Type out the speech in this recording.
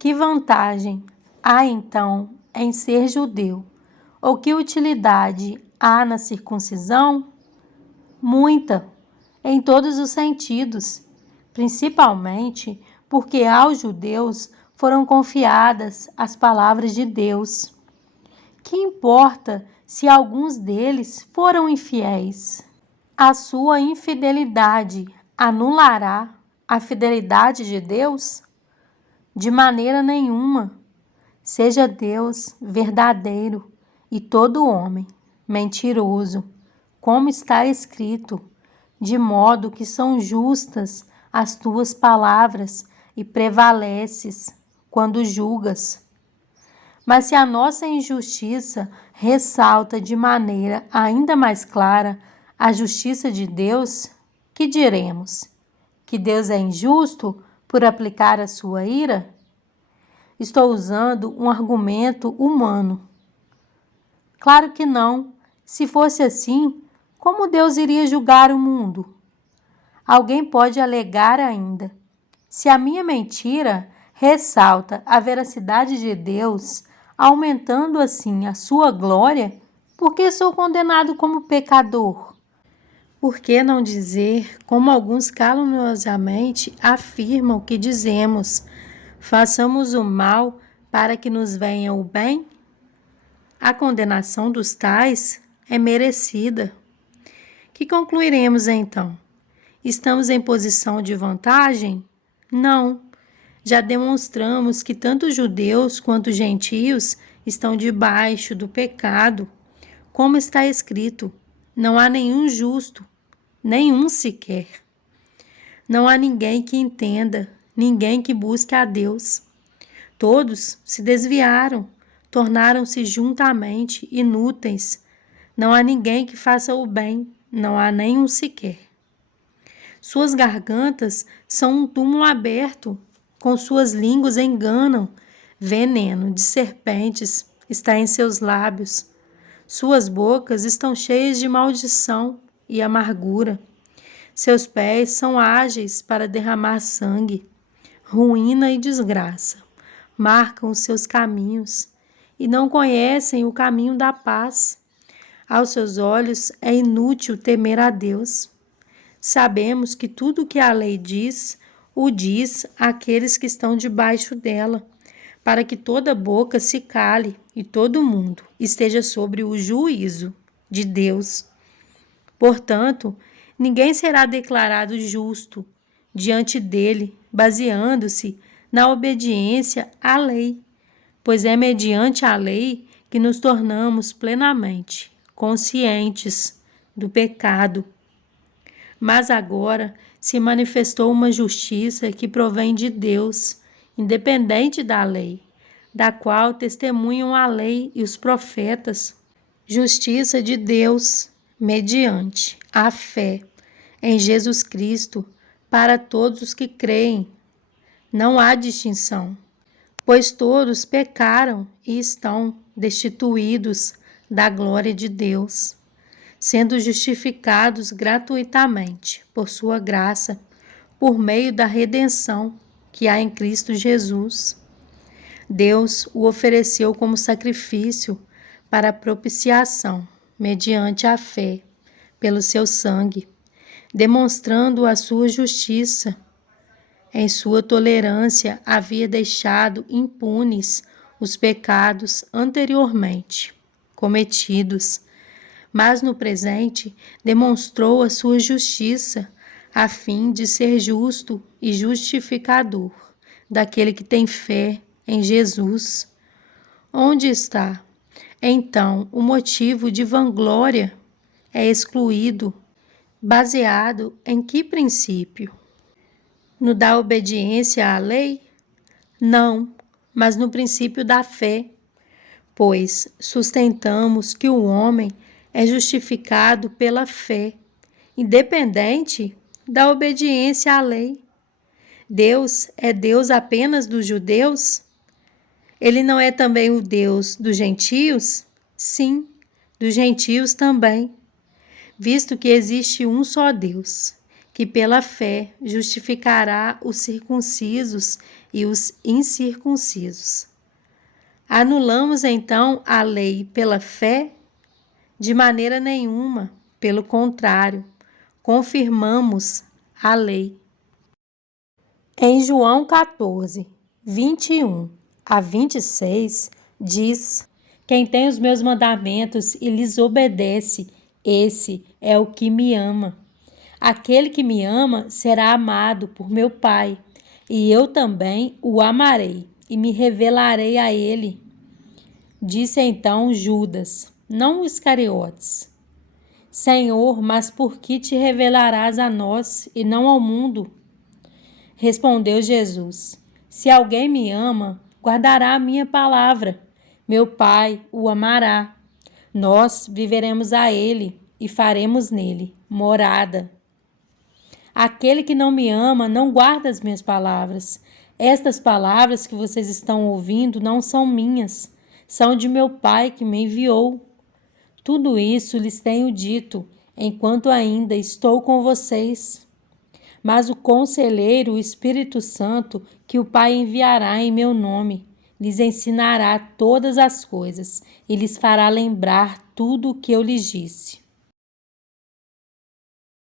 Que vantagem há então em ser judeu? Ou que utilidade há na circuncisão? Muita, em todos os sentidos, principalmente porque aos judeus foram confiadas as palavras de Deus. Que importa se alguns deles foram infiéis? A sua infidelidade anulará a fidelidade de Deus? De maneira nenhuma. Seja Deus verdadeiro e todo homem mentiroso, como está escrito, de modo que são justas as tuas palavras e prevaleces quando julgas. Mas se a nossa injustiça ressalta de maneira ainda mais clara a justiça de Deus, que diremos? Que Deus é injusto por aplicar a sua ira? Estou usando um argumento humano. Claro que não. Se fosse assim, como Deus iria julgar o mundo? Alguém pode alegar ainda: se a minha mentira ressalta a veracidade de Deus, aumentando assim a sua glória, por que sou condenado como pecador? Por que não dizer, como alguns caluniosamente afirmam que dizemos: façamos o mal para que nos venha o bem? A condenação dos tais é merecida. Que concluiremos então? Estamos em posição de vantagem? Não. Já demonstramos que tanto judeus quanto gentios estão debaixo do pecado. Como está escrito, não há nenhum justo, nenhum sequer. Não há ninguém que entenda, ninguém que busque a Deus. Todos se desviaram, tornaram-se juntamente inúteis. Não há ninguém que faça o bem, não há nenhum sequer. Suas gargantas são um túmulo aberto, com suas línguas enganam, veneno de serpentes está em seus lábios. Suas bocas estão cheias de maldição e amargura. Seus pés são ágeis para derramar sangue. Ruína e desgraça marcam os seus caminhos e não conhecem o caminho da paz. Aos seus olhos é inútil temer a Deus. Sabemos que tudo o que a lei diz, o diz àqueles que estão debaixo dela, para que toda boca se cale e todo mundo esteja sobre o juízo de Deus. Portanto, ninguém será declarado justo diante dele, baseando-se na obediência à lei, pois é mediante a lei que nos tornamos plenamente conscientes do pecado. Mas agora se manifestou uma justiça que provém de Deus, independente da lei, da qual testemunham a lei e os profetas. Justiça de Deus, mediante a fé em Jesus Cristo, para todos os que creem. Não há distinção, pois todos pecaram e estão destituídos da glória de Deus, sendo justificados gratuitamente por sua graça, por meio da redenção que há em Cristo Jesus. Deus o ofereceu como sacrifício para propiciação, mediante a fé, pelo seu sangue, demonstrando a sua justiça. Em sua tolerância havia deixado impunes os pecados anteriormente cometidos, mas no presente demonstrou a sua justiça, a fim de ser justo e justificador daquele que tem fé em Jesus. Onde está, então, o motivo de vanglória? É excluído, baseado em que princípio? No da obediência à lei? Não, mas no princípio da fé, pois sustentamos que o homem é justificado pela fé, independente da obediência à lei. Deus é Deus apenas dos judeus? Ele não é também o Deus dos gentios? Sim, dos gentios também, visto que existe um só Deus, que pela fé justificará os circuncisos e os incircuncisos. Anulamos então a lei pela fé? De maneira nenhuma, pelo contrário, confirmamos a lei. Em João 14, 21 a 26, diz: Quem tem os meus mandamentos e lhes obedece, esse é o que me ama. Aquele que me ama será amado por meu Pai, e eu também o amarei e me revelarei a ele. Disse então Judas, não Iscariotes: Senhor, mas por que te revelarás a nós e não ao mundo? Respondeu Jesus: Se alguém me ama, guardará a minha palavra. Meu Pai o amará. Nós viveremos a ele e faremos nele morada. Aquele que não me ama não guarda as minhas palavras. Estas palavras que vocês estão ouvindo não são minhas, são de meu Pai que me enviou. Tudo isso lhes tenho dito, enquanto ainda estou com vocês. Mas o Conselheiro, o Espírito Santo, que o Pai enviará em meu nome, lhes ensinará todas as coisas e lhes fará lembrar tudo o que eu lhes disse.